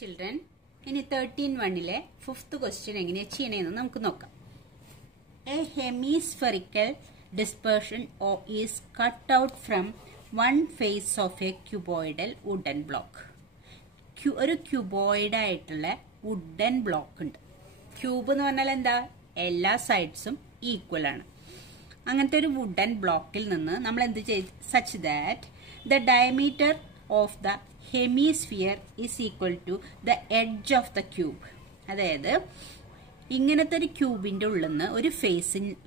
Children, ഇനി 13(1) fifth question എങ്ങനെയാ ചെയ്യണേന്ന് നമുക്ക് നോക്കാം. A hemispherical dispersion is cut out from one face of a cuboidal wooden block. ഒരു ക്യൂബോയിഡ് ആയിട്ടുള്ള വുഡൻ ബ്ലോക്ക് ഉണ്ട്. ക്യൂബ് എന്ന് പറഞ്ഞാൽ എന്താ? എല്ലാ സൈഡ്സും ഈക്വൽ ആണ്. അങ്ങനത്തെ ഒരു വുഡൻ ബ്ലോക്കിൽ നിന്ന് നമ്മൾ എന്ത് ചെയ്ത് such that the diameter of the hemisphere is equal to the edge of the cube. അതായത് ഇങ്ങനത്തെ ഒരു ക്യൂബിന്റെ ഉള്ളിൽ നിന്ന് ഒരു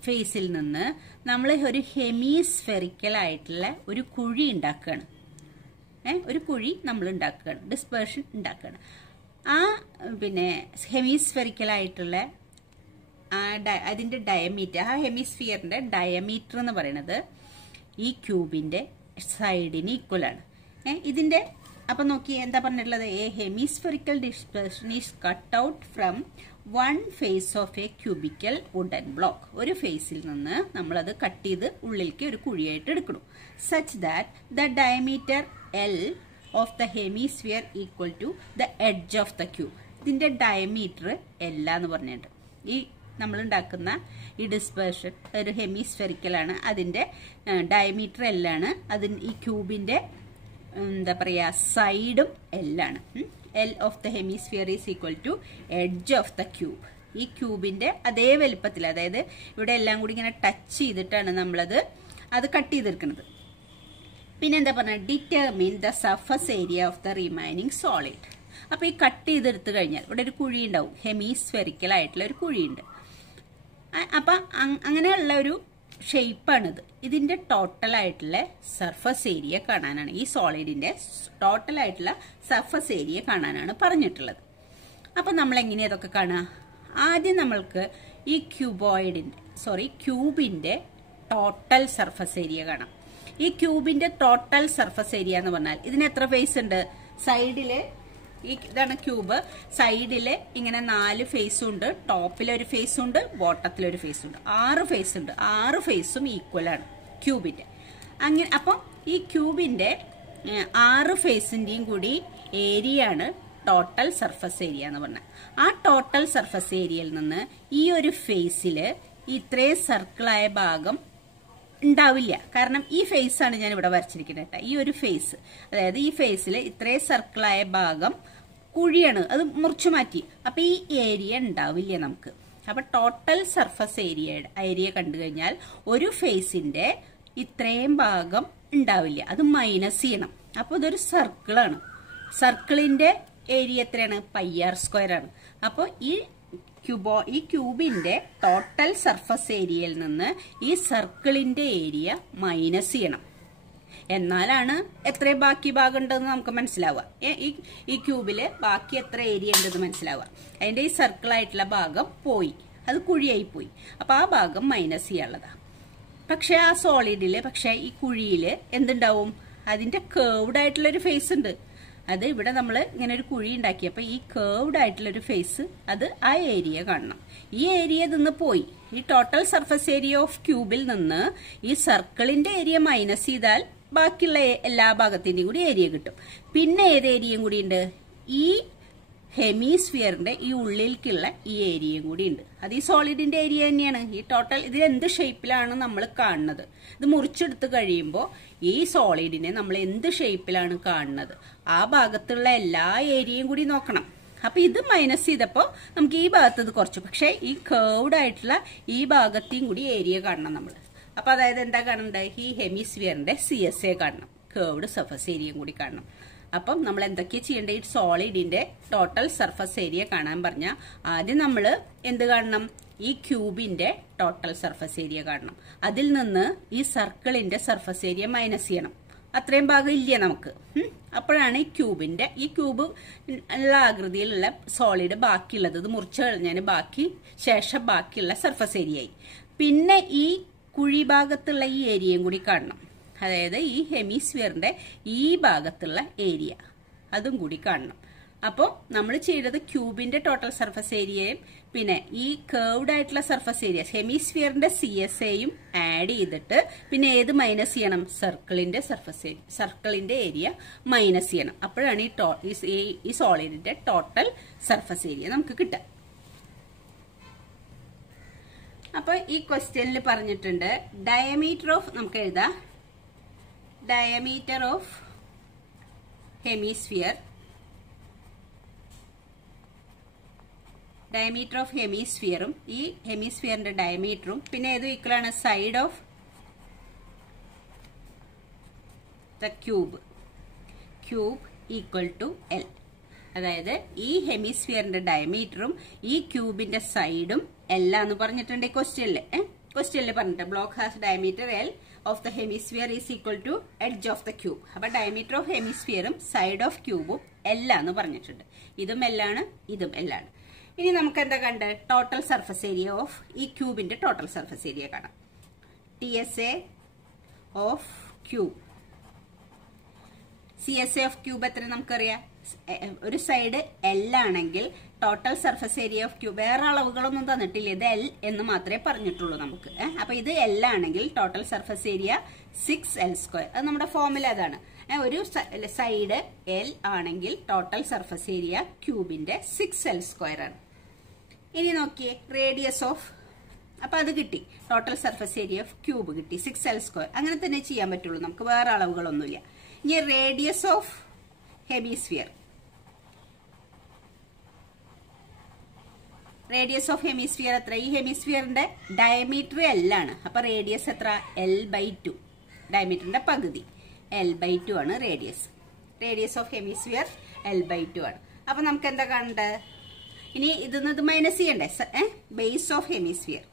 ഫേസിൽ നിന്ന് നമ്മൾ ഒരു ഹെമിസ്ഫെറിക്കൽ ആയിട്ടുള്ള ഒരു കുഴി ഉണ്ടാക്കുകയാണ്. ഒരു കുഴി നമ്മൾ ഉണ്ടാക്കുകയാണ്, ഡിസ്പെർഷൻ ഉണ്ടാക്കുകയാണ്. ആ ഹെമിസ്ഫെറിക്കൽ ആയിട്ടുള്ള അതിന്റെ ഡയമീറ്റർ, ആ ഹെമിസ്ഫിയറിന്റെ ഡയമീറ്റർ എന്ന് പറയുന്നത് ഈ ക്യൂബിന്റെ സൈഡിന് ഈക്വൽ ആണ്. ഇതിന്റെ അപ്പൊ നോക്കി എന്താ പറഞ്ഞിട്ടുള്ളത്? A hemispherical dispersion is cut out from one face of a cubical wooden block. ഒരു ഫേസിൽ നിന്ന് നമ്മളത് കട്ട് ചെയ്ത് ഉള്ളിലേക്ക് ഒരു കുഴിയായിട്ട് എടുക്കണം. Such that the diameter L of the hemisphere equal to the edge of the cube. ഇതിന്റെ ഡയമീറ്റർ എന്ന് പറഞ്ഞിട്ടുണ്ട്. ഈ നമ്മൾ ഉണ്ടാക്കുന്ന ഈ ഡിസ്പെർഷൻ ഒരു ഹെമിസ്ഫെറിക്കൽ ആണ്, അതിന്റെ ഡയമീറ്റർ ആണ്. അതിന് ഈ ക്യൂബിന്റെ എന്താ പറയാ സൈഡും ആണ്. L of the hemisphere is equal to edge of the cube. ഈ ക്യൂബിന്റെ അതേ വലുപ്പത്തിൽ, അതായത് ഇവിടെ എല്ലാം കൂടി ഇങ്ങനെ ടച്ച് ചെയ്തിട്ടാണ് നമ്മളത് കട്ട് ചെയ്തെടുക്കുന്നത്. പിന്നെ എന്താ പറഞ്ഞ determine the surface area of the remaining solid. അപ്പൊ ഈ കട്ട് ചെയ്തെടുത്തു കഴിഞ്ഞാൽ ഇവിടെ ഒരു കുഴി ഉണ്ടാവും, ഹെമിസ്ഫെറിക്കൽ ആയിട്ടുള്ള ഒരു കുഴിയുണ്ട്. അപ്പൊ അങ്ങനെയുള്ള ഒരു ഷേപ്പാണിത്. ഇതിന്റെ ടോട്ടൽ ആയിട്ടുള്ള സർഫസ് ഏരിയ കാണാനാണ്, ഈ സോളിഡിന്റെ ടോട്ടൽ ആയിട്ടുള്ള സർഫസ് ഏരിയ കാണാനാണ് പറഞ്ഞിട്ടുള്ളത്. അപ്പൊ നമ്മൾ എങ്ങനെയാ അതൊക്കെ കാണുക? ആദ്യം നമ്മൾക്ക് ഈ ക്യൂബിന്റെ ടോട്ടൽ സർഫസ് ഏരിയ കാണാം. ഈ ക്യൂബിന്റെ ടോട്ടൽ സർഫസ് ഏരിയ എന്ന് പറഞ്ഞാൽ ഇതിന് എത്ര ഫേസ് ഉണ്ട്? സൈഡില് ഇതാണ് ക്യൂബ്, സൈഡില് ഇങ്ങനെ 4 ഫേസും ഉണ്ട്, ടോപ്പിലൊരു ഫേസും ഉണ്ട്, ബോട്ടത്തിലൊരു ഫേസും ഉണ്ട്. 6 ഫേസ് ഉണ്ട്. 6 ഫേസും ഈക്വൽ ആണ് ക്യൂബിന്റെ. അങ്ങനെ അപ്പം ഈ ക്യൂബിന്റെ 6 ഫേസിന്റെയും കൂടി ഏരിയ ആണ് ടോട്ടൽ സർഫസ് ഏരിയ എന്ന് പറഞ്ഞാൽ. ആ ടോട്ടൽ സർഫസ് ഏരിയയിൽ നിന്ന് ഈ ഒരു ഫേസില് ഇത്രയും സർക്കിളായ ഭാഗം ഉണ്ടാവില്ല. കാരണം ഈ ഫേസ് ആണ് ഞാൻ ഇവിടെ വരച്ചിരിക്കുന്നത് കേട്ടോ. ഈ ഒരു ഫേസ്, അതായത് ഈ ഫേസിൽ ഇത്രയും സർക്കിളായ ഭാഗം കുഴിയാണ്, അത് മുറിച്ചു മാറ്റി. അപ്പൊ ഈ ഏരിയ ഉണ്ടാവില്ല നമുക്ക്. അപ്പൊ ടോട്ടൽ സർഫസ് ഏരിയ കണ്ടു കഴിഞ്ഞാൽ ഒരു ഫേസിന്റെ ഇത്രയും ഭാഗം ഉണ്ടാവില്ല, അത് മൈനസ് ചെയ്യണം. അപ്പൊ ഇതൊരു സർക്കിളാണ്. സർക്കിളിന്റെ ഏരിയ എത്രയാണ്? πr² ആണ്. അപ്പൊ ഈ ക്യൂബിന്റെ ടോട്ടൽ സർഫസ് ഏരിയയിൽ നിന്ന് ഈ സർക്കിളിന്റെ ഏരിയ മൈനസ് ചെയ്യണം. എന്നാലാണ് എത്ര ബാക്കി ഭാഗം ഉണ്ടെന്ന് നമുക്ക് മനസ്സിലാവുക. ഈ ക്യൂബില് ബാക്കി എത്ര ഏരിയ ഉണ്ടെന്ന് മനസ്സിലാവുക. അതിന്റെ ഈ സർക്കിൾ ആയിട്ടുള്ള ഭാഗം പോയി, അത് കുഴിയായി പോയി. അപ്പൊ ആ ഭാഗം മൈനസ് ചെയ്യാനുള്ളതാ. പക്ഷെ ആ സോളിഡില്, ഈ കുഴിയില് എന്തുണ്ടാവും? അതിന്റെ കേർവ്ഡ് ആയിട്ടുള്ള ഒരു ഫേസ് ഉണ്ട്. അത് ഇവിടെ നമ്മൾ ഇങ്ങനെ ഒരു കുഴി ഉണ്ടാക്കിയപ്പോ ഈ കേർവ്ഡ് ആയിട്ടുള്ള ഒരു ഫേസ്, അത് ആ ഏരിയ കാണണം. ഈ ഏരിയ നിന്ന് പോയി. ഈ ടോട്ടൽ സർഫസ് ഏരിയ ഓഫ് ക്യൂബിൽ നിന്ന് ഈ സർക്കിളിന്റെ ഏരിയ മൈനസ് ചെയ്താൽ ബാക്കിയുള്ള എല്ലാ ഭാഗത്തിന്റെയും കൂടി ഏരിയ കിട്ടും. പിന്നെ ഏത് ഏരിയയും കൂടി ഉണ്ട്? ഈ ഹെമിസ്ഫിയറിന്റെ ഈ ഉള്ളിലേക്കുള്ള ഈ ഏരിയയും കൂടി ഉണ്ട്. അത് ഈ സോളിഡിന്റെ ഏരിയ തന്നെയാണ്. ഈ ടോട്ടൽ ഇത് എന്ത് ഷേപ്പിലാണ് നമ്മൾ കാണുന്നത്? ഇത് മുറിച്ചെടുത്ത് കഴിയുമ്പോൾ ഈ സോളിഡിനെ നമ്മൾ എന്ത് ഷേപ്പിലാണ് കാണുന്നത്? ആ ഭാഗത്തുള്ള എല്ലാ ഏരിയയും കൂടി നോക്കണം. അപ്പൊ ഇത് മൈനസ് ചെയ്തപ്പോ നമുക്ക് ഈ ഭാഗത്തത് കുറച്ചു, പക്ഷെ ഈ കേർവ്ഡ് ആയിട്ടുള്ള ഈ ഭാഗത്തെയും കൂടി ഏരിയ കാണണം നമ്മൾ. അപ്പൊ അതായത് എന്താ കാണണ്ടേ? ഈ ഹെമിസ്ഫിയറിന്റെ CSA കാണണം, കേർവ്ഡ് സർഫസ് ഏരിയയും കൂടി കാണണം. അപ്പം നമ്മൾ എന്തൊക്കെയാ ചെയ്യേണ്ടത്? ഈ സോളിഡിന്റെ ടോട്ടൽ സർഫസ് ഏരിയ കാണാൻ പറഞ്ഞാൽ ആദ്യം നമ്മൾ എന്ത് കാണണം? ഈ ക്യൂബിന്റെ ടോട്ടൽ സർഫസ് ഏരിയ കാണണം. അതിൽ നിന്ന് ഈ സർക്കിളിന്റെ സർഫസ് ഏരിയ മൈനസ് ചെയ്യണം. അത്രയും ഭാഗം ഇല്ല നമുക്ക്. അപ്പോഴാണ് ഈ ക്യൂബ് ഉള്ള ആകൃതിയിലുള്ള സോളിഡ് ബാക്കിയുള്ളത്, ഇത് മുറിച്ചു കഴിഞ്ഞാൽ ശേഷം ബാക്കിയുള്ള സർഫസ് ഏരിയയായി. പിന്നെ ഈ കുഴി ഭാഗത്തുള്ള ഈ ഏരിയയും കൂടി കാണണം. അതായത് ഈ ഹെമിസ്ഫിയറിന്റെ ഈ ഭാഗത്തുള്ള ഏരിയ, അതും കൂടി കാണണം. അപ്പോൾ നമ്മൾ ചെയ്തത് ക്യൂബിന്റെ ടോട്ടൽ സർഫസ് ഏരിയയും പിന്നെ ഈ കേർവ്ഡ് ആയിട്ടുള്ള സർഫസ് ഏരിയ ഹെമിസ്ഫിയറിന്റെ CSAയും ആഡ് ചെയ്തിട്ട് പിന്നെ ഏത് മൈനസ് ചെയ്യണം? സർക്കിളിന്റെ ഏരിയ മൈനസ് ചെയ്യണം. അപ്പോഴാണ് ഈ സോളിഡിന്റെ ടോട്ടൽ സർഫസ് ഏരിയ നമുക്ക് കിട്ടുക. അപ്പൊ ഈ ക്വസ്റ്റ്യനിൽ പറഞ്ഞിട്ടുണ്ട് ഡയമീറ്റർ ഓഫ്, നമുക്ക് എഴുതാം, diameter of hemisphere, diameter of ഹെമിസ്ഫിയറും ഈ ഹെമിസ്ഫിയറിന്റെ ഡയമീറ്ററും പിന്നെ ഏത് ഈക്വൽ ആണ്? Side of the cube equal to L. അതായത് ഈ ഹെമിസ്ഫിയറിന്റെ ഡയമീറ്ററും ഈ ക്യൂബിന്റെ സൈഡും L എന്ന് പറഞ്ഞിട്ടുണ്ട് ഈ ക്വസ്റ്റ്യനിൽ പറഞ്ഞിട്ട് block has diameter L of the hemisphere is equal to edge of the cube. അപ്പൊ ഡയമീറ്റർ ഓഫ് ഹെമിസ്ഫിയറും സൈഡ് ഓഫ് ക്യൂബും L എന്ന് പറഞ്ഞിട്ടുണ്ട്. ഇതും L ആണ്, ഇതും L ആണ്. ഇനി നമുക്ക് എന്താ കണ്ട്? ടോട്ടൽ സർഫസ് ഏരിയ ഓഫ് ഈ ക്യൂബിന്റെ ടോട്ടൽ സർഫസ് ഏരിയ കാണാം. TSA of cube, CSA of cube എത്ര നമുക്കറിയാം? ഒരു സൈഡ് L ആണെങ്കിൽ total surface area of cube, വേറെ അളവുകളൊന്നും തന്നിട്ടില്ല, ഇത് L എന്ന് മാത്രമേ പറഞ്ഞിട്ടുള്ളൂ നമുക്ക്. അപ്പൊ ഇത് L ആണെങ്കിൽ ടോട്ടൽ സർഫസ് ഏരിയ 6L². അത് നമ്മുടെ ഫോർമുല അതാണ്. ഒരു സൈഡ് L ആണെങ്കിൽ ടോട്ടൽ സർഫസ് ഏരിയ ക്യൂബിന്റെ 6L² ആണ്. ഇനി നോക്കിയേ റേഡിയസ് ഓഫ്, അപ്പൊ അത് കിട്ടി, total surface area of cube കിട്ടി 6L². അങ്ങനെ തന്നെ ചെയ്യാൻ പറ്റുള്ളൂ, നമുക്ക് വേറെ അളവുകളൊന്നുമില്ല. ഇനി radius of hemisphere, radius of hemisphere എത്ര? ഈ ഹെമിസ്ഫിയറിന്റെ ഡയമീറ്റർ L ആണ്, അപ്പൊ റേഡിയസ് എത്ര? L/2, ഡയമീറ്ററിന്റെ പകുതി L/2 ആണ് radius. Radius of hemisphere L/2 ആണ്. അപ്പൊ നമുക്ക് എന്താ കാണണ്ടേ? ഇനി ഇത് മൈനസ് ചെയ്യണ്ടേ? Base of hemisphere,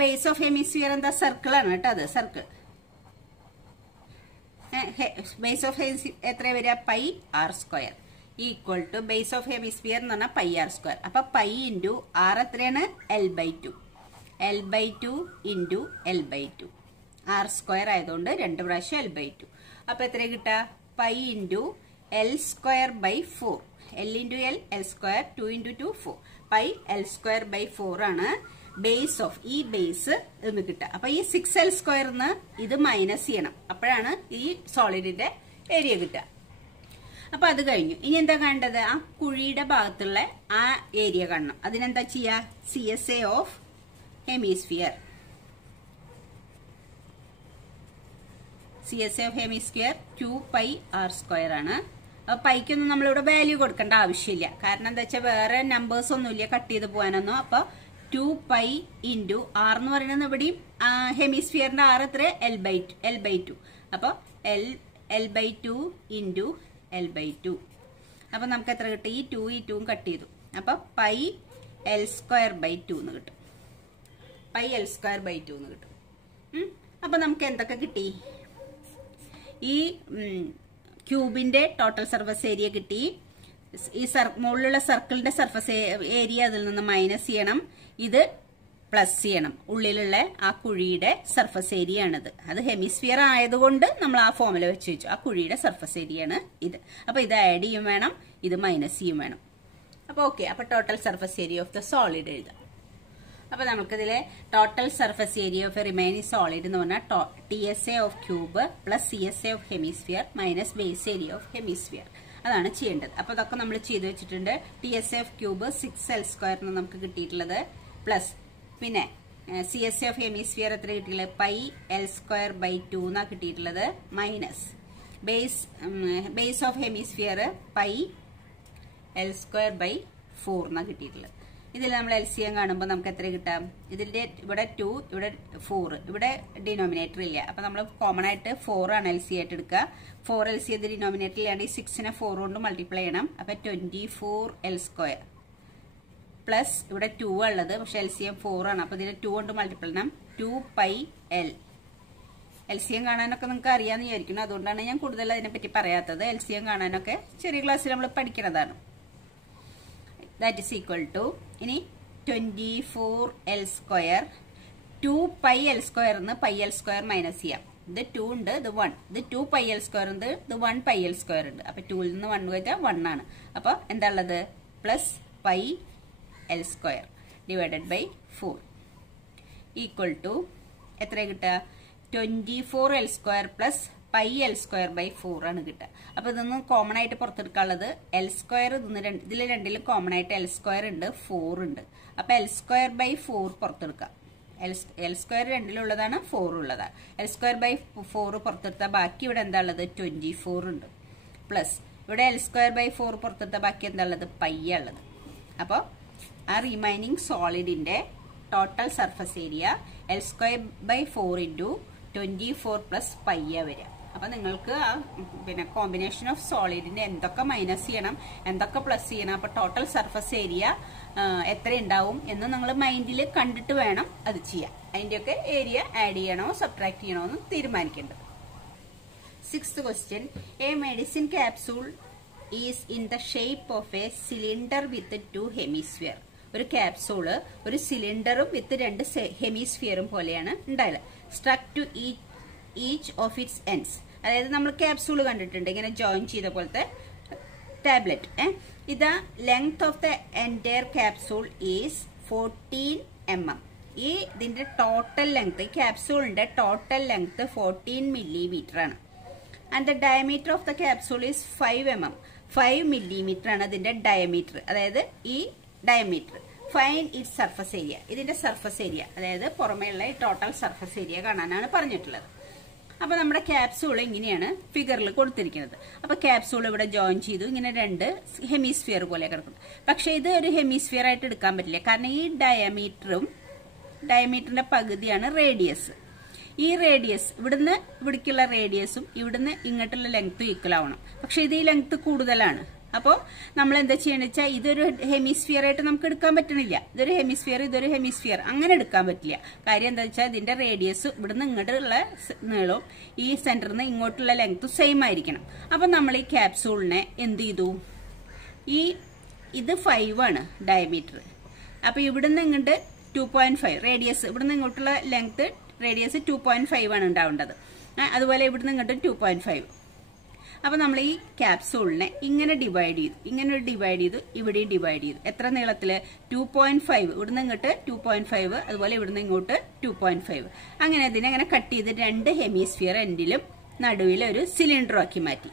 base of hemisphere എന്താ? സർക്കിൾ ആണ് കേട്ടോ, അത് സർക്കിൾ. ബേസ് ഓഫ് ഹെമിസ്ഫിയർ എത്ര വരിക? πr² equal to base of hemisphere എന്ന് പറഞ്ഞാൽ πr². അപ്പൊ π ഇൻറ്റു r എത്രയാണ്? L/2. L/2 into L/2, r² ആയതുകൊണ്ട് 2 പ്രാവശ്യം L/2. അപ്പൊ എത്ര കിട്ടുക? π into L²/4. L into L, L², 2 into 2 4. π L²/4 ആണ് ബേസ് ഓഫ്, ഈ ബേസ് എന്ന് കിട്ടുക. അപ്പൊ ഈ 6L² ഇത് മൈനസ് ചെയ്യണം, അപ്പോഴാണ് ഈ സോളിഡിന്റെ ഏരിയ കിട്ടുക. അപ്പൊ അത് കഴിഞ്ഞു. ഇനി എന്താ കാണേണ്ടത്? ആ കുഴിയുടെ ഭാഗത്തുള്ള ആ ഏരിയ കാണണം. അതിനെന്താ ചെയ്യാ? CSA of hemisphere, CSA of hemisphere 2πr² ആണ്. അപ്പൊ പൈക്കൊന്നും നമ്മളിവിടെ വാല്യൂ കൊടുക്കേണ്ട ആവശ്യമില്ല, കാരണം എന്താ വെച്ചാൽ വേറെ നമ്പേഴ്സ് ഒന്നുമില്ല കട്ട് ചെയ്ത് പോകാനൊന്നും. അപ്പൊ 2π ഇൻറ്റു r എന്ന് പറയുന്നത് ഇവിടെയും ഹെമിസ്ഫിയറിന്റെ r എത്ര? L/2. അപ്പൊ L/2 ഇൻറ്റു L/2. അപ്പൊ നമുക്ക് എത്ര കിട്ടും? ഈ 2 കട്ട് ചെയ്തു, അപ്പൊ π L²/2 എന്ന് കിട്ടും. π L²/2 എന്ന് കിട്ടും. അപ്പൊ നമുക്ക് എന്തൊക്കെ കിട്ടി? ഈ ക്യൂബിന്റെ ടോട്ടൽ സർഫസ് ഏരിയ കിട്ടി. ഈ മുകളിലുള്ള സർക്കിളിന്റെ സർഫസ് ഏരിയ അതിൽ നിന്ന് മൈനസ് ചെയ്യണം, ഇത് പ്ലസ് ചെയ്യണം. ഉള്ളിലുള്ള ആ കുഴിയുടെ സർഫസ് ഏരിയ ആണിത്. അത് ഹെമിസ്ഫിയർ ആയതുകൊണ്ട് നമ്മൾ ആ ഫോമുല വെച്ച് വെച്ചു. ആ കുഴിയുടെ സർഫസ് ഏരിയ ആണ് ഇത്. അപ്പൊ ഇത് ആഡ് ചെയ്യും വേണം, ഇത് മൈനസ് ചെയ്യും വേണം. അപ്പൊ ഓക്കെ. അപ്പൊ total surface area of the solid എഴുതാം. അപ്പൊ നമുക്കിതിലെ total surface area of a remaining solid എന്ന് പറഞ്ഞാൽ TSA of cube plus CSA of hemisphere minus base area of hemisphere, അതാണ് ചെയ്യേണ്ടത്. അപ്പൊ അതൊക്കെ നമ്മൾ ചെയ്തു വെച്ചിട്ടുണ്ട്. TSA ഓഫ് ക്യൂബ് 6L² എന്ന് നമുക്ക് കിട്ടിയിട്ടുള്ളത്, പ്ലസ് പിന്നെ CSA ഓഫ് ഹെമിസ്ഫിയർ എത്ര കിട്ടിയിട്ടുള്ളത്? π L²/2 എന്നാണ് കിട്ടിയിട്ടുള്ളത്, minus base of hemisphere π L²/4 എന്നാണ് കിട്ടിയിട്ടുള്ളത്. ഇതിൽ നമ്മൾ LCM കാണുമ്പോൾ നമുക്ക് എത്ര കിട്ടാം? ഇതിന്റെ ഇവിടെ 2, ഇവിടെ 4, ഇവിടെ ഡിനോമിനേറ്റർ ഇല്ല. അപ്പൊ നമ്മൾ കോമൺ ആയിട്ട് 4 ആണ് LC ആയിട്ട് എടുക്കുക. 4 LC ഇത് ഡിനോമിനേറ്ററിലാണ്. ഈ 6നെ 4 കൊണ്ട് മൾട്ടിപ്ലൈ ചെയ്യണം. അപ്പൊ 24L² പ്ലസ് ഇവിടെ 2 ഉള്ളത്, പക്ഷെ LCM 4 ആണ്. അപ്പൊ ഇതിനെ 2 കൊണ്ട് മൾട്ടിപ്ലൈ ചെയ്യണം. 2πL. LCM കാണാനൊക്കെ നിങ്ങൾക്ക് അറിയാമെന്ന് വിചാരിക്കുന്നു, അതുകൊണ്ടാണ് ഞാൻ കൂടുതൽ അതിനെപ്പറ്റി പറയാത്തത്. LCM കാണാനൊക്കെ ചെറിയ ക്ലാസ്സിൽ നമ്മൾ പഠിക്കുന്നതാണ്. That is equal to ഇനി 24L², 2πL² എന്ന് πL² മൈനസ് ചെയ്യാം. ഇത് 2 ഉണ്ട്, ഇത് 1, ഇത് 2 പൈ എൽ സ്ക്വയർ ഉണ്ട്, ഇത് 1 പൈ എൽ സ്ക്വയർ ഉണ്ട്. അപ്പൊ 2ൽ നിന്ന് 1 കഴിഞ്ഞാൽ 1 ആണ്. അപ്പൊ എന്താ ഉള്ളത്? Plus pi L square divided by 4 equal to എത്ര കിട്ടുക? 24 L square plus pi L square by 4 ആണ് കിട്ടുക. അപ്പൊ ഇതൊന്നും കോമൺ ആയിട്ട് പുറത്തെടുക്കാനുള്ളത് എൽ സ്ക്വയർ, ഇതിൽ രണ്ടിലും കോമൺ ആയിട്ട് എൽ സ്ക്വയർ ഉണ്ട്, 4 ഉണ്ട്. അപ്പൊ എൽ സ്ക്വയർ ബൈ 4 പുറത്തെടുക്കാം. എൽ സ്ക്വയർ രണ്ടിലുള്ളതാണ്, 4 ഉള്ളതാണ്. എൽ സ്ക്വയർ ബൈ 4 പുറത്തെടുത്താൽ ബാക്കി ഇവിടെ എന്താ ഉള്ളത്? 24 ഉണ്ട്. പ്ലസ് ഇവിടെ എൽ സ്ക്വയർ ബൈ 4 പുറത്തെടുത്താൽ ബാക്കി എന്താ ഉള്ളത്? പൈ ഉള്ളത്. അപ്പോൾ ആ റിമൈനിങ് സോളിഡിന്റെ total surface area L square by 4 into 24 plus pi വരിക. അപ്പൊ നിങ്ങൾക്ക് ആ പിന്നെ കോമ്പിനേഷൻ ഓഫ് സോളിഡിന്റെ എന്തൊക്കെ മൈനസ് ചെയ്യണം, എന്തൊക്കെ പ്ലസ് ചെയ്യണം, അപ്പൊ ടോട്ടൽ സർഫസ് ഏരിയ എത്ര ഉണ്ടാവും എന്ന് നിങ്ങൾ മൈൻഡിൽ കണ്ടിട്ട് വേണം അത് ചെയ്യാൻ. അതിന്റെയൊക്കെ ഏരിയ ആഡ് ചെയ്യണോ സബ്ട്രാക്ട് ചെയ്യണോ എന്ന് തീരുമാനിക്കേണ്ടത്. 6th question. A medicine capsule is in the shape of a cylinder with 2 hemisphere. ഒരു ക്യാപ്സൂള് ഒരു സിലിണ്ടറും വിത്ത് 2 ഹെമിസ്ഫിയറും പോലെയാണ് ഉണ്ടായത്. Struck to each of its ends. അതായത് നമ്മൾ ക്യാപ്സൂൾ കണ്ടിട്ടുണ്ട്, ഇങ്ങനെ ജോയിൻ ചെയ്ത പോലത്തെ ടാബ്ലറ്റ്. ഇത് length of the entire capsule is 14 mm. ഇതിന്റെ ടോട്ടൽ ലെങ്ത്, ഈ ക്യാപ്സൂളിന്റെ ടോട്ടൽ ലെങ്ത് 14 millimeter ആണ്. And the diameter of the capsule is 5 mm. 5 millimeter ആണ് ഇതിന്റെ ഡയമീറ്റർ. അതായത് ഈ diameter. Fine it surface area. ഇതിന്റെ സർഫസ് ഏരിയ, അതായത് പുറമേയുള്ള ടോട്ടൽ സർഫസ് ഏരിയ കാണാനാണ് പറഞ്ഞിട്ടുള്ളത്. അപ്പൊ നമ്മുടെ ക്യാപ്സൂൾ ഇങ്ങനെയാണ് ഫിഗറിൽ കൊടുത്തിരിക്കുന്നത്. അപ്പൊ ക്യാപ്സൂൾ ഇവിടെ ജോയിൻ ചെയ്തു, ഇങ്ങനെ 2 ഹെമിസ്ഫിയർ പോലെ കിടക്കുന്നു. പക്ഷെ ഇത് ഒരു ഹെമിസ്ഫിയർ ആയിട്ട് എടുക്കാൻ പറ്റില്ല, കാരണം ഈ ഡയമീറ്ററിന്റെ പകുതിയാണ് റേഡിയസ്. ഈ റേഡിയസ് ഇവിടുന്ന് ഇവിടേക്കുള്ള റേഡിയസും ഇവിടുന്ന് ഇങ്ങോട്ടുള്ള ലെങ്ത്തും ഈക്വൽ ആവണം. പക്ഷെ ഇത് ഈ ലെങ്ത് കൂടുതലാണ്. അപ്പോൾ നമ്മൾ എന്താ ചെയ്യണമെന്ന് വെച്ചാൽ ഇതൊരു ഹെമിസ്ഫിയർ ആയിട്ട് നമുക്ക് എടുക്കാൻ പറ്റണില്ല. ഇതൊരു ഹെമിസ്ഫിയർ, ഇതൊരു ഹെമിസ്ഫിയർ, അങ്ങനെ എടുക്കാൻ പറ്റില്ല. കാര്യം എന്താ വെച്ചാൽ ഇതിന്റെ റേഡിയസ് ഇവിടുന്ന് ഇങ്ങോട്ടുള്ള നീളവും ഈ സെന്ററിൽ നിന്ന് ഇങ്ങോട്ടുള്ള ലെങ്ത്തും സെയിം ആയിരിക്കണം. അപ്പൊ നമ്മൾ ഈ ക്യാപ്സൂളിനെ എന്ത് ചെയ്തു? ഇത് 5 ആണ് ഡയമീറ്റർ. അപ്പൊ ഇവിടുന്ന് ഇങ്ങോട്ട് 2.5 റേഡിയസ്, ഇവിടുന്ന് ഇങ്ങോട്ടുള്ള ലെങ്ത് റേഡിയസ് 2.5 ആണ് ഉണ്ടാവേണ്ടത്. അതുപോലെ ഇവിടുന്ന് ഇങ്ങോട്ട് 2.5. അപ്പൊ നമ്മൾ ഈ ക്യാപ്സൂളിനെ ഇങ്ങനെ ഡിവൈഡ് ചെയ്തു, ഇങ്ങനെ ഡിവൈഡ് ചെയ്തു, ഇവിടെയും ഡിവൈഡ് ചെയ്തു. എത്ര നീളത്തില്? 2.5. ഇവിടുന്ന് ഇങ്ങോട്ട് 2.5, അതുപോലെ ഇവിടുന്ന് ഇങ്ങോട്ട് 2.5. അങ്ങനെ ഇതിനെ അങ്ങനെ കട്ട് ചെയ്ത് 2 ഹെമിസ്ഫിയർ എൻഡിലും നടുവിൽ ഒരു സിലിണ്ടർ ആക്കി മാറ്റി.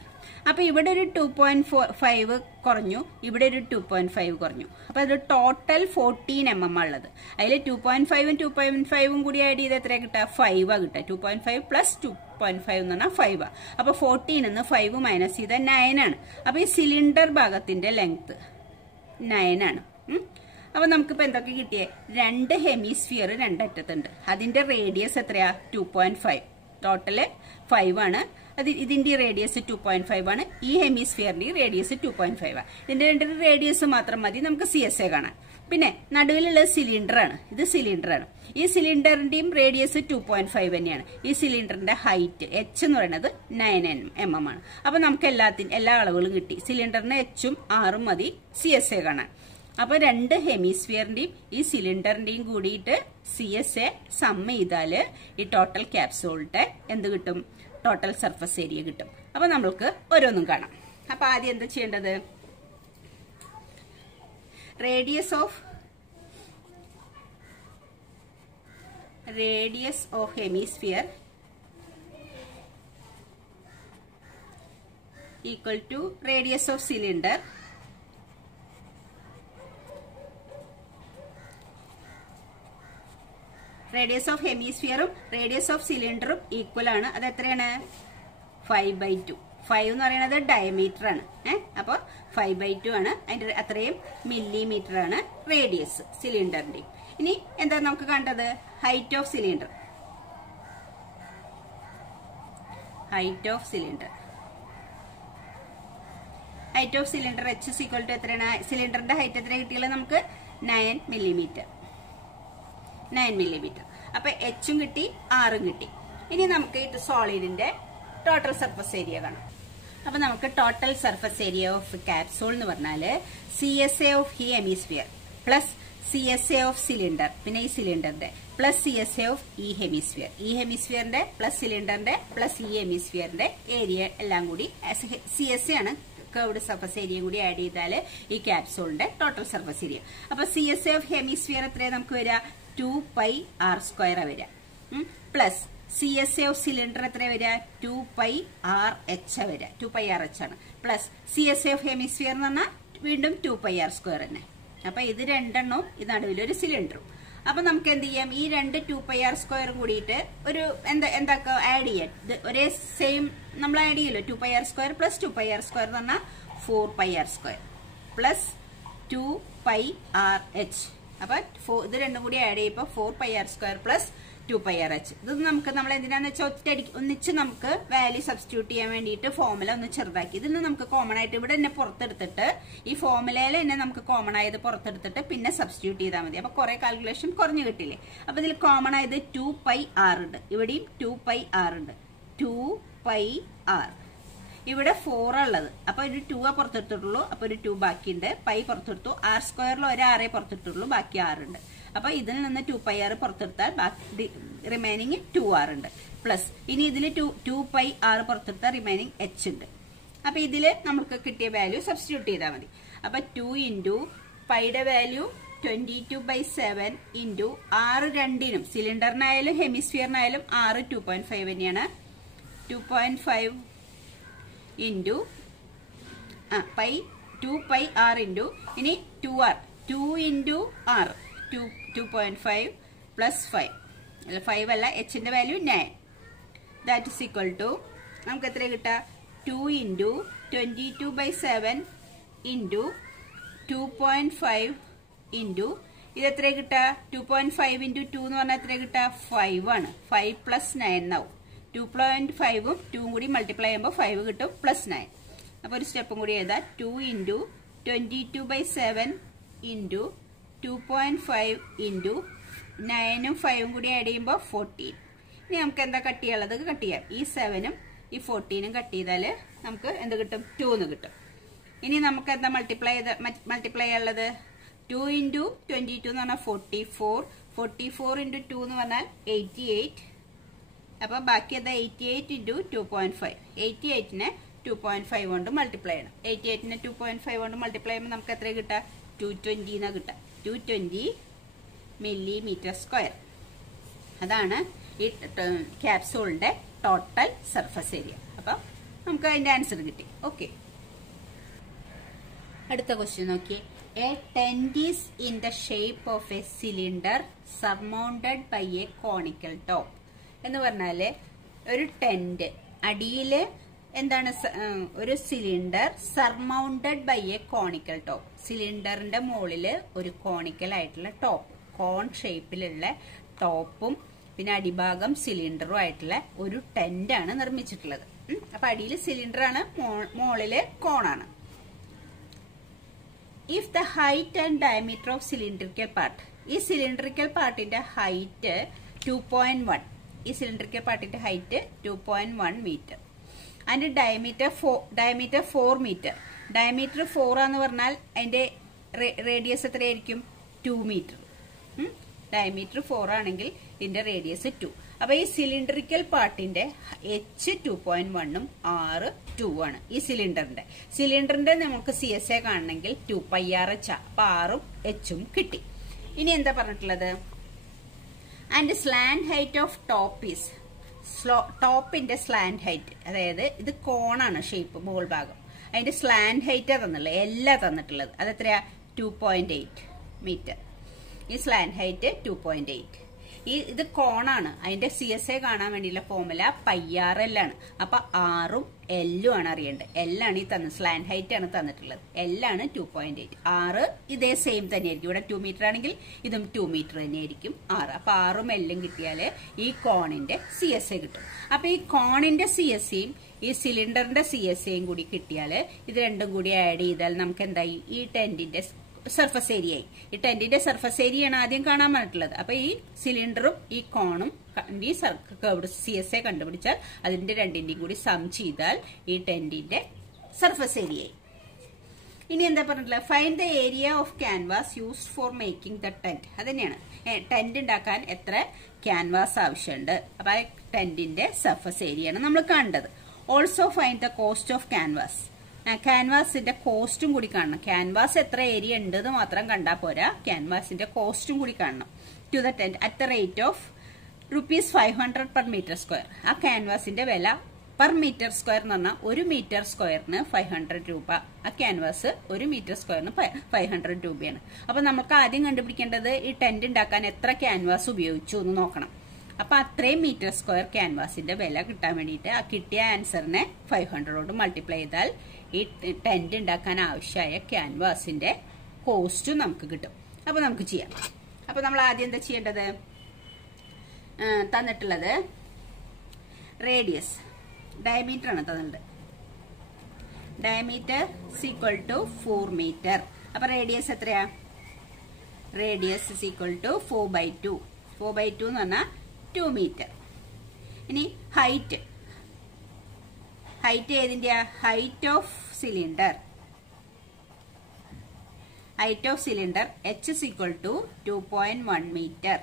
അപ്പൊ ഇവിടെ ഒരു 2.5 കുറഞ്ഞു, ഇവിടെ ഒരു 2.5 കുറഞ്ഞു. അപ്പൊ അത് ടോട്ടൽ 14 mm ഉള്ളത്. അതിൽ 2.5ഉം 2.5ഉം കൂടി ആഡ് ചെയ്ത് എത്ര കിട്ടുക? 5 കിട്ടുക. 2.5 പ്ലസ് 2.5 എന്ന് പറഞ്ഞാൽ 5. അപ്പൊ 14 നിന്ന് 5 മൈനസ് ചെയ്ത 9 ആണ്. അപ്പൊ ഈ സിലിണ്ടർ ഭാഗത്തിന്റെ ലെങ്ത് 9 ആണ്. അപ്പൊ നമുക്കിപ്പോ എന്തൊക്കെ കിട്ടിയേ? 2 ഹെമിസ്ഫിയർ 2 അറ്റത്തുണ്ട്. അതിന്റെ റേഡിയസ് എത്രയാ? 2.5. ടോട്ടല് 5 ആണ്. ഇതിന്റെ റേഡിയസ് 2.5 ആണ്. ഈ ഹെമിസ്ഫിയറിന്റെ റേഡിയസ് 2.5 ആണ്. ഇതിന്റെ 2 റേഡിയസ് മാത്രം മതി നമുക്ക് CSA കാണാൻ. പിന്നെ നടുവിലുള്ള സിലിണ്ടർ ആണ്, ഇത് സിലിണ്ടർ ആണ്. ഈ സിലിണ്ടറിന്റെയും റേഡിയസ് 2.5 തന്നെയാണ്. ഈ സിലിണ്ടറിന്റെ ഹൈറ്റ് H എന്ന് പറയുന്നത് 9 mm ആണ്. അപ്പൊ നമുക്ക് എല്ലാ അളവുകളും കിട്ടി. സിലിണ്ടറിന് Hഉം Rഉം മതി CSA കാണാൻ. അപ്പൊ 2 ഹെമിസ്ഫിയറിന്റെയും ഈ സിലിണ്ടറിന്റെയും കൂടിയിട്ട് CSA സം ചെയ്താല് ഈ ടോട്ടൽ ക്യാപ്സൂളിന്റെ എന്ത് കിട്ടും? ടോട്ടൽ സർഫസ് ഏരിയ കിട്ടും. അപ്പൊ നമ്മൾക്ക് ഓരോന്നും കാണാം. അപ്പൊ ആദ്യം എന്താ ചെയ്യേണ്ടത്? Radius of hemisphere equal to radius of cylinder radius of ഹെമിസ്ഫിയറും റേഡിയസ് ഓഫ് സിലിണ്ടറും ഈക്വൽ ആണ്. അത് എത്രയാണ്? 5/2. 5 എന്ന് പറയുന്നത് ഡയമീറ്റർ ആണ്. അപ്പൊ 5/2 ആണ്. അതിന്റെ അത്രയും മില്ലിമീറ്റർ ആണ് റേഡിയസ് സിലിണ്ടറിന്റെ. ഇനി എന്താ നമുക്ക് കണ്ടത്? Height of cylinder. Height of cylinder H is equal to എത്രയാണ്? സിലിണ്ടറിന്റെ ഹൈറ്റ് എത്ര കിട്ടിയാൽ നമുക്ക്? 9 millimeter. അപ്പൊ Hഉം കിട്ടി, Rഉം കിട്ടി. ഇനി നമുക്ക് ഇത് സോളിഡിന്റെ ടോട്ടൽ സർഫസ് ഏരിയ കാണാം. അപ്പൊ നമുക്ക് total surface area of capsule എന്ന് പറഞ്ഞാല് CSA ഓഫ് ഈ hemisphere plus CSA of cylinder, പിന്നെ ഈ സിലിണ്ടറിന്റെ പ്ലസ് CSA ഓഫ് ഈ ഹെമിസ്ഫിയർ, ഈ ഹെമിസ്ഫിയറിന്റെ പ്ലസ് സിലിണ്ടറിന്റെ പ്ലസ് ഈ ഹെമിസ്ഫിയറിന്റെ ഏരിയ എല്ലാം കൂടി CSA ആണ് കർവ്ഡ് സർഫസ് ഏരിയയും കൂടി ആഡ് ചെയ്താൽ ഈ ക്യാപ്സൂളിന്റെ ടോട്ടൽ സർഫസ് ഏരിയ. അപ്പൊ CSA ഓഫ് ഹെമിസ്ഫിയർ എത്രയാണ് നമുക്ക് വരിക? 2πr² വരിക. പ്ലസ് CSA ഓഫ് സിലിണ്ടർ എത്ര വരിക? 2πrh വരിക. 2πrh ആണ്. പ്ലസ് CSA ഓഫ് ഹെമിസ്ഫിയർ എന്ന് പറഞ്ഞാൽ വീണ്ടും 2πr² തന്നെ. അപ്പൊ ഇത് രണ്ടെണ്ണവും ഇത് നടുവിൽ ഒരു സിലിണ്ടറും. അപ്പൊ നമുക്ക് എന്ത് ചെയ്യാം? ഈ രണ്ട് 2πr² കൂടിയിട്ട് ഒരു എന്താക്കുക ആഡ് ചെയ്യാൻ. ഇത് ഒരേ സെയിം നമ്മൾ ആഡ് ചെയ്യല്ലോ. 2πr² പ്ലസ് 2πr² എന്ന് പറഞ്ഞാൽ 4πr² പ്ലസ് 2πrh. അപ്പൊ ഇത് രണ്ടും കൂടി ആഡ് ചെയ്യുമ്പോൾ 4πr² പ്ലസ് 2πrh. ഇത് നമ്മൾ എന്തിനാന്ന് വെച്ചാൽ ഒന്നിച്ച് നമുക്ക് വാല്യൂ സബ്സ്റ്റിറ്റ്യൂട്ട് ചെയ്യാൻ വേണ്ടിയിട്ട് ഫോർമുല ഒന്ന് ചെറുതാക്കി. ഇതിൽ നിന്ന് നമുക്ക് കോമൺ ആയിട്ട് ഇവിടെ തന്നെ പുറത്തെടുത്തിട്ട് ഈ ഫോർമുലയിൽ തന്നെ നമുക്ക് കോമൺ ആയത് പുറത്തെടുത്തിട്ട് പിന്നെ സബ്സ്റ്റിറ്റ്യൂട്ട് ചെയ്താൽ മതി. അപ്പൊ കുറെ കാൽക്കുലേഷൻ കുറഞ്ഞു കിട്ടില്ലേ? അപ്പൊ ഇതിൽ കോമൺ ആയത് 2πr ഉണ്ട്, ഇവിടെയും 2πr ഉണ്ട്. 2πr ഇവിടെ 4 ഉള്ളത്. അപ്പൊ ഒരു 2 പുറത്തെടുത്തിട്ടുള്ളൂ. അപ്പൊ ഒരു 2 ബാക്കിയുണ്ട്. പൈ പുറത്തെടുത്തു. r² ഒരു 6 പുറത്തെടുത്തുള്ളൂ. ബാക്കി 6 ഉണ്ട്. അപ്പൊ ഇതിൽ നിന്ന് 2πr പുറത്തെടുത്താൽ ബാക്കി റിമൈനിങ് 2r ഉണ്ട്. പ്ലസ് ഇനി ഇതിൽ 2πr പുറത്തെടുത്താൽ റിമൈനിങ് h ഉണ്ട്. അപ്പൊ ഇതില് നമുക്ക് കിട്ടിയ വാല്യൂ സബ്സ്റ്റിറ്റ്യൂട്ട് ചെയ്താൽ മതി. അപ്പൊ 2 ഇൻറ്റു പൈയുടെ വാല്യൂ 22/7 ഇൻറ്റു r രണ്ടിനും സിലിണ്ടറിനായാലും ഹെമിസ്ഫിയറിനായാലും r 2.5 തന്നെയാണ്. 2.5 ഇൻറ്റു പൈ 2πr ഇൻറ്റു ഇനി 2r 2 ഇൻറ്റു r 2.5 പ്ലസ് 5 അല്ല 5 അല്ല, എച്ചിന്റെ value 9. That is equal to നമുക്ക് എത്ര കിട്ടുക? 2 ഇൻറ്റു 22/7 ഇൻറ്റു 2.5 ഇൻറ്റു ഇത് എത്ര കിട്ടുക? 2.5 ഇൻറ്റു 2 എന്ന് പറഞ്ഞാൽ എത്ര കിട്ടുക? 5 ആണ്. 5 പ്ലസ് 9 എന്നാവും. 2.5ഉം 2 കൂടി മൾട്ടിപ്ലൈ ചെയ്യുമ്പോൾ 5 കിട്ടും പ്ലസ് 9. അപ്പൊ ഒരു സ്റ്റെപ്പും കൂടി എഴുതാം. 2 ഇൻറ്റു 22/7 ഇൻറ്റു 2.5 ഇൻറ്റു 9ഉം 5ഉം കൂടി ആഡ് ചെയ്യുമ്പോൾ 14. ഇനി നമുക്ക് എന്താ കട്ട് ചെയ്യാനുള്ളത്? കട്ട് ചെയ്യാം. ഈ 7ഉം ഈ 14ഉം കട്ട് ചെയ്താൽ നമുക്ക് എന്ത് കിട്ടും? 2 എന്ന് കിട്ടും. ഇനി നമുക്ക് എന്താ മൾട്ടിപ്ലൈ ചെയ്യാനുള്ളത്? 2 ഇൻറ്റു 22 എന്ന് പറഞ്ഞാൽ 44. 44 ഇൻറ്റു 2 എന്ന് പറഞ്ഞാൽ 88. അപ്പൊ ബാക്കി എന്താ? 88 ഇൻറ്റു 2.5. 88നെ 2.5 കൊണ്ട് മൾട്ടിപ്ലൈ ചെയ്യണം. 88നെ 2.5 കൊണ്ട് മൾട്ടിപ്ലൈ ചെയ്യുമ്പോൾ നമുക്ക് എത്ര കിട്ടുക? 220 എന്നാ കിട്ടുക. 220 mm². അതാണ് ഈ ക്യാപ്സൂളിന്റെ ടോട്ടൽ സർഫസ് ഏരിയ. അപ്പൊ നമുക്ക് അതിന്റെ ആൻസർ കിട്ടി. ഓക്കെ, അടുത്ത ക്വസ്റ്റ്യൻ നോക്കിയേ. A tent is in the shape of a cylinder surmounted by a conical top. എന്ന് പറഞ്ഞാല് ഒരു ടെന്റ് അടിയില് എന്താണ്? ഒരു cylinder surmounted by a conical top. സിലിണ്ടറിന്റെ മുകളില് ഒരു കോണിക്കൽ ആയിട്ടുള്ള ടോപ്പ്, കോൺ ഷേപ്പിലുള്ള ടോപ്പും പിന്നെ അടിഭാഗം സിലിണ്ടറും ആയിട്ടുള്ള ഒരു ടെന്റ് ആണ് നിർമ്മിച്ചിട്ടുള്ളത്. അപ്പൊ അടിയിൽ സിലിണ്ടർ ആണ്, മുകളില് കോണാണ്. If the height and diameter of cylindrical part, ഈ സിലിണ്ടറിക്കൽ പാർട്ടിന്റെ ഹൈറ്റ് 2.1, ഈ സിലിണ്ടറിക്കൽ പാർട്ടിന്റെ height 2.1 metre and diameter 4 metre. Diameter 4 ആന്ന് പറഞ്ഞാൽ അതിന്റെ റേഡിയസ് എത്രയായിരിക്കും? 2 മീറ്റർ. ഡയമീറ്റർ 4 ആണെങ്കിൽ ഇതിന്റെ റേഡിയസ് 2. അപ്പൊ ഈ സിലിണ്ടറിക്കൽ പാർട്ടിന്റെ h 2.1ഉം r 2 ആണ്. ഈ സിലിണ്ടറിന്റെ നമുക്ക് CSA കാണണമെങ്കിൽ 2πrh. അപ്പൊ r-ഉം h-ഉം കിട്ടി. ഇനി എന്താ പറഞ്ഞിട്ടുള്ളത്? And slant height of top is, ടോപ്പിന്റെ സ്ലാൻഡ് ഹൈറ്റ്, അതായത് ഇത് കോണാണ് ഷേപ്പ് മുകൾ ഭാഗം, അതിന്റെ സ്ലാൻഡ് ഹൈറ്റ് തന്നുള്ളത്, എല്ലാം തന്നിട്ടുള്ളത്. അതെത്രയാ? 2.8 മീറ്റർ. ഈ സ്ലാൻഡ് ഹൈറ്റ് 2.8. ഇത് കോണാണ്. അതിന്റെ CSA കാണാൻ വേണ്ടിയുള്ള ഫോർമുല πrl ആണ്. അപ്പൊ r-ഉം l-ഉം ആണ് അറിയേണ്ടത്. l-ആണ് ഈ സ്ലാൻഡ് ഹൈറ്റ് ആണ് തന്നിട്ടുള്ളത്. l-ആണ് 2.8. r ഇതേ സെയിം തന്നെയായിരിക്കും. ഇവിടെ 2 മീറ്റർ ആണെങ്കിൽ ഇതും 2 മീറ്റർ തന്നെയായിരിക്കും r. അപ്പൊ r-ഉം l-ഉം കിട്ടിയാല് ഈ കോണിന്റെ CSA കിട്ടും. അപ്പൊ ഈ കോണിന്റെ CSAയും ഈ സിലിണ്ടറിന്റെ CSAയും കൂടി കിട്ടിയാല് ഇത് രണ്ടും കൂടി ആഡ് ചെയ്താൽ നമുക്ക് എന്തായി? ഈ ടെന്റിന്റെ സർഫസ് ഏരിയയായി. ഈ ടെന്റിന്റെ സർഫസ് ഏരിയയാണ് ആദ്യം കാണാൻ പറഞ്ഞിട്ടുള്ളത്. അപ്പൊ ഈ സിലിണ്ടറും ഈ കോണും ഈ കർവ്ഡ് CSA കണ്ടുപിടിച്ചാൽ അതിന്റെ രണ്ടിന്റെയും കൂടി സം ചെയ്താൽ ഈ ടെന്റിന്റെ സർഫസ് ഏരിയയായി. ഇനി എന്താ പറഞ്ഞിട്ടുള്ളത്, find the area of canvas used for making the tent. അത് തന്നെയാണ്, ടെന്റ് ഉണ്ടാക്കാൻ എത്ര ക്യാൻവാസ് ആവശ്യമുണ്ട്. അപ്പൊ ആ ടെന്റിന്റെ സർഫസ് ഏരിയ ആണ് നമ്മൾ കണ്ടത്. Also find the cost of canvas. ക്യാൻവാസിന്റെ കോസ്റ്റും കൂടി കാണണം. ക്യാൻവാസ് എത്ര ഏരിയ ഉണ്ട് എന്ന് മാത്രം കണ്ടാൽ പോരാ, ക്യാൻവാസിന്റെ കോസ്റ്റും കൂടി കാണണം. To the tent at the rate of ₹500 per meter square. ആ ക്യാൻവാസിന്റെ വില പെർ മീറ്റർ സ്ക്വയർ എന്ന് പറഞ്ഞാൽ 1 മീറ്റർ സ്ക്വയറിന് 500 രൂപ. ആ ക്യാൻവാസ് 1 മീറ്റർ സ്ക്വയറിന് 500 രൂപയാണ്. അപ്പൊ നമുക്ക് ആദ്യം കണ്ടുപിടിക്കേണ്ടത് ഈ ടെന്റ് ഉണ്ടാക്കാൻ എത്ര ക്യാൻവാസ് ഉപയോഗിച്ചു എന്ന് നോക്കണം. അപ്പൊ അത്രയും മീറ്റർ സ്ക്വയർ ക്യാൻവാസിന്റെ വില കിട്ടാൻ വേണ്ടിയിട്ട് ആ കിട്ടിയ ആൻസറിനെ 500 കൊണ്ട് മൾട്ടിപ്ലൈ ചെയ്താൽ ഈ ടെന്റ് ഉണ്ടാക്കാൻ ആവശ്യമായ ക്യാൻവാസിന്റെ കോസ്റ്റ് നമുക്ക് കിട്ടും. അപ്പൊ നമുക്ക് ചെയ്യാം. അപ്പൊ നമ്മൾ ആദ്യം എന്താ ചെയ്യേണ്ടത്, തന്നിട്ടുള്ളത് റേഡിയസ്, ഡയമീറ്റർ ആണ് തന്നിട്ടുണ്ട്. Diameter equal to 4 metre. അപ്പൊ റേഡിയസ് എത്രയാ, റേഡിയസ് ഈക്വൽ ടു 4/2. 4/2 എന്ന് പറഞ്ഞാൽ 2 മീറ്റർ. ഇനി ഹൈറ്റ്, ഹൈറ്റ് ഏതിന്റെ, height of cylinder. Height of cylinder h is equal to 2.1 metre.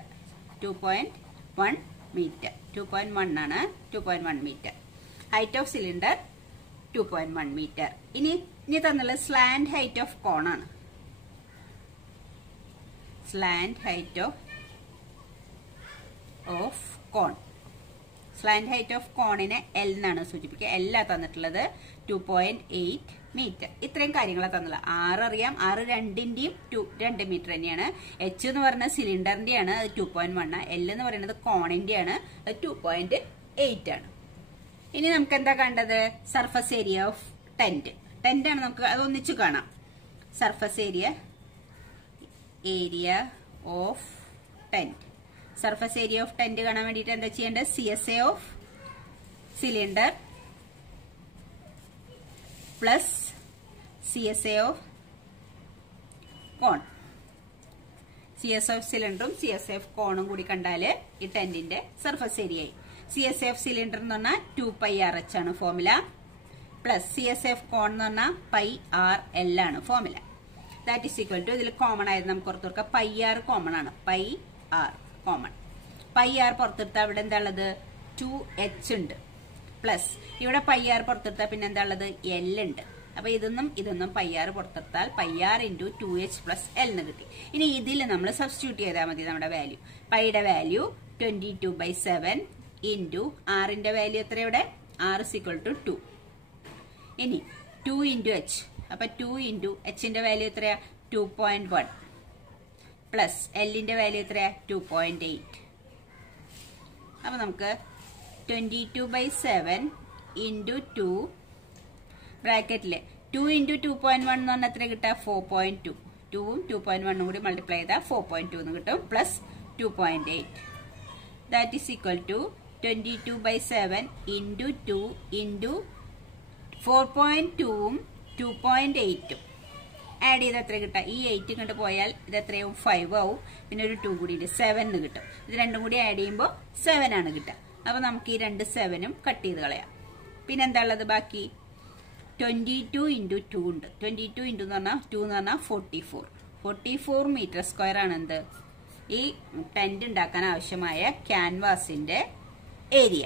2.1 metre, 2.1 ആണ്, 2.1 metre. Height of cylinder 2.1 metre. ഇനി തന്നുള്ള സ്ലാൻഡ് ഹൈറ്റ് ഓഫ് കോൺ ആണ്. Slant height of cone. Slant height of കോണിനെ L എന്നാണ് സൂചിപ്പിക്കുക. L ആ തന്നിട്ടുള്ളത് 2.8 metre. ഇത്രയും കാര്യങ്ങളാണ് തന്നുള്ളത്. 6 അറിയാം, 6 രണ്ടിന്റെയും 2 മീറ്റർ തന്നെയാണ്. H എന്ന് പറയുന്നത് സിലിണ്ടറിന്റെയാണ്, അത് 2.1. L എന്ന് പറയുന്നത് കോണിന്റെയാണ്, അത് 2.8 ആണ്. ഇനി നമുക്ക് എന്താ കണ്ടത്, surface area of tent. Tent ആണ്, നമുക്ക് അതൊന്നിച്ചു കാണാം. Surface area of tent. Surface area of tent കാണാൻ വേണ്ടിയിട്ട് എന്താ ചെയ്യേണ്ടത്, CSA of cylinder plus CSA of cone. CSA of സിലിണ്ടറും CSA ഓഫ് കോണും കൂടി കണ്ടാല് ഈ ടെന്റിന്റെ സർഫസ് ഏരിയ ആയി. CSA ഓഫ് സിലിണ്ടർ എന്ന് പറഞ്ഞാൽ 2πRH ആണ് formula, plus CSA of cone എന്ന് പറഞ്ഞാൽ πRL ആണ് formula. That is equal to, ഇതിൽ കോമൺ ആയത് നമുക്ക് പുറത്തു കൊടുക്കാം, πR കോമൺ ആണ്, πR കോമൺ. πR പുറത്തെടുത്താൽ ഇവിടെ എന്താ ഉള്ളത്, 2H ഉണ്ട്, പ്ലസ് ഇവിടെ πR പുറത്തെടുത്താൽ പിന്നെ എന്താ ഉള്ളത്, L ഉണ്ട്. അപ്പൊ ഇതൊന്നും πR പുറത്തെടുത്താൽ πR × 2H + L എന്ന് കിട്ടി. ഇനി ഇതിൽ നമ്മൾ സബ്സ്റ്റിറ്റ്യൂട്ട് ചെയ്താൽ മതി നമ്മുടെ വാല്യൂ. പൈയുടെ വാല്യൂ 22/7 ഇൻറ്റു ആറിന്റെ വാല്യൂ എത്ര, ഇവിടെ R is equal to 2. ഇനി 2 × H, അപ്പൊ 2 × Hന്റെ വാല്യൂ എത്രയാ, 2.1 പ്ലസ് Lന്റെ വാല്യൂ എത്രയാ, 2.8. അപ്പൊ നമുക്ക് 22/7 ഇൻറ്റു 2 ബ്രാക്കറ്റില് 2 × 2.1 എന്ന് പറഞ്ഞാൽ എത്ര കിട്ടുക, 4.2. 2ഉം 2.1ഉം കൂടി മൾട്ടിപ്ലൈ ചെയ്താൽ 4.2 എന്ന് കിട്ടും, plus 2.8. That is equal to 22/7 into 2 into 4.2ഉം 2.8ഉം ആഡ് ചെയ്ത് എത്ര കിട്ടുക, ഈ 8 കണ്ട് പോയാൽ ഇത് എത്രയാവും, 5 ആവും. പിന്നെ ഒരു 2 കൂടി 7 എന്ന് കിട്ടും. ഇത് രണ്ടും കൂടി ആഡ് ചെയ്യുമ്പോൾ 7 ആണ് കിട്ടുക. അപ്പൊ നമുക്ക് ഈ 2 7ഉം കട്ട് ചെയ്ത് കളയാം. പിന്നെ എന്താ ഉള്ളത് ബാക്കി, 22 × 2 ഉണ്ട്. 22 × എന്ന് പറഞ്ഞാൽ 2 എന്ന് പറഞ്ഞാൽ 44 മീറ്റർ സ്ക്വയർ ആണ് എന്ത്, ഈ ടെന്റ് ഉണ്ടാക്കാൻ ആവശ്യമായ ക്യാൻവാസിന്റെ ഏരിയ.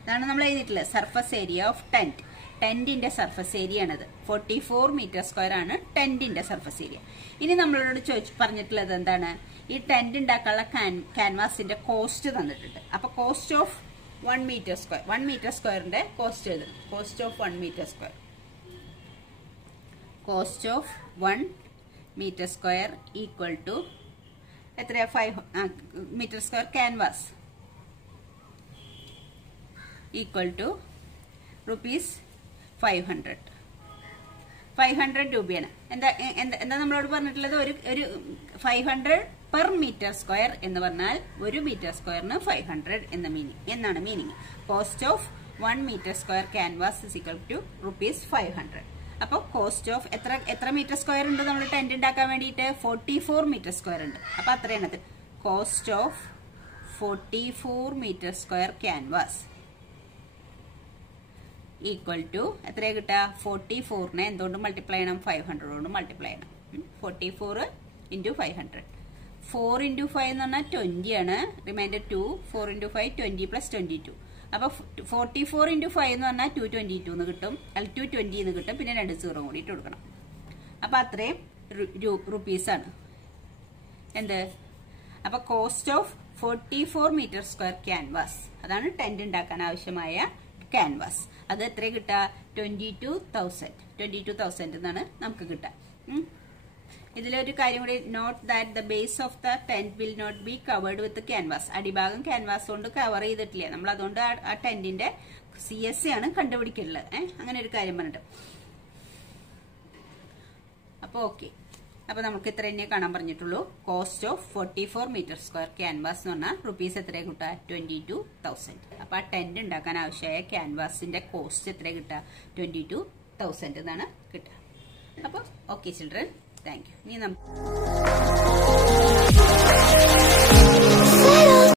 ഇതാണ് നമ്മൾ എഴുതിയിട്ടുള്ളത്, സർഫസ് ഏരിയ ഓഫ് ടെന്റ്. ടെന്റിന്റെ സർഫസ് ഏരിയ ആണത്. 44 മീറ്റർ സ്ക്വയർ ആണ് ടെന്റിന്റെ സർഫസ് ഏരിയ. ഇനി നമ്മളോട് പറഞ്ഞിട്ടുള്ളത് എന്താണ്, ഈ ടെന്റ് ഉണ്ടാക്കാനുള്ള ക്യാൻവാസിന്റെ കോസ്റ്റ് തന്നിട്ടുണ്ട്. അപ്പൊ cost of 1 metre square, 1 metre സ്ക്വയറിന്റെ കോസ്റ്റ് എഴുതണം. Cost of 1 metre square, cost of 1 metre square equal to എത്രയാ, 5 metre square canvas equal to ₹500. 500 രൂപയാണ്. എന്താ നമ്മളോട് പറഞ്ഞിട്ടുള്ളത്, ഒരു 500 പെർ മീറ്റർ സ്ക്വയർ എന്ന് പറഞ്ഞാൽ 1 മീറ്റർ സ്ക്വയറിന് 500 എന്നാണ് meaning. Cost of 1 metre square canvas is equal to ₹500. അപ്പൊ കോസ്റ്റ് ഓഫ് എത്ര മീറ്റർ സ്ക്വയർ ഉണ്ട് നമ്മൾ ടെന്റ് ഉണ്ടാക്കാൻ വേണ്ടിയിട്ട്, 44 മീറ്റർ സ്ക്വയർ ഉണ്ട്. അപ്പൊ അത്രയാണ് cost of 44 metre square canvas equal to എത്രയാണ് കിട്ടുക 44നെ എന്തുകൊണ്ട് മൾട്ടിപ്ലൈ ചെയ്യണം 500 കൊണ്ട് മൾട്ടിപ്ലൈ ചെയ്യണം 44 × 500 4 × 5 എന്ന് പറഞ്ഞാൽ 20 ആണ് റിമൈൻഡർ 2 4 × 5 20 + 22 അപ്പൊ 44 × 5 എന്ന് പറഞ്ഞാൽ 222 എന്ന് കിട്ടും 220 എന്ന് കിട്ടും പിന്നെ 2 0 കൂടി ഇട്ട് കൊടുക്കണം അപ്പൊ അത്രയും റുപ്പീസ് ആണ് എന്ത് അപ്പൊ cost of 44 metre square canvas അതാണ് ടെന്റ് ഉണ്ടാക്കാൻ ആവശ്യമായ ക്യാൻവാസ് അത് എത്ര കിട്ടുക 22,000 എന്നാണ് നമുക്ക് കിട്ടുക ഇതിലൊരു കാര്യം കൂടി note that the base of the tent will not be covered with canvas അടിഭാഗം ക്യാൻവാസ് കൊണ്ട് കവർ ചെയ്തിട്ടില്ല നമ്മൾ അതുകൊണ്ട് ആ ടെന്റിന്റെ CSC ആണ് കണ്ടുപിടിക്കുന്നത് അങ്ങനെ ഒരു കാര്യം പറഞ്ഞിട്ട് അപ്പൊ ഓക്കെ അപ്പൊ നമുക്ക് ഇത്ര തന്നെ കാണാൻ പറഞ്ഞിട്ടുള്ളൂ cost of 44 metre square canvas എന്ന് പറഞ്ഞാൽ റുപ്പീസ് എത്രയാണ് കിട്ടുക 22,000 അപ്പൊ ആ ടെന്റ് ഉണ്ടാക്കാൻ ആവശ്യമായ ക്യാൻവാസിന്റെ കോസ്റ്റ് എത്ര കിട്ടുക 22,000 എന്നാണ് കിട്ടുക അപ്പൊ ഓക്കെ ചിൽഡ്രൻ താങ്ക് യു ഇനി നമുക്ക്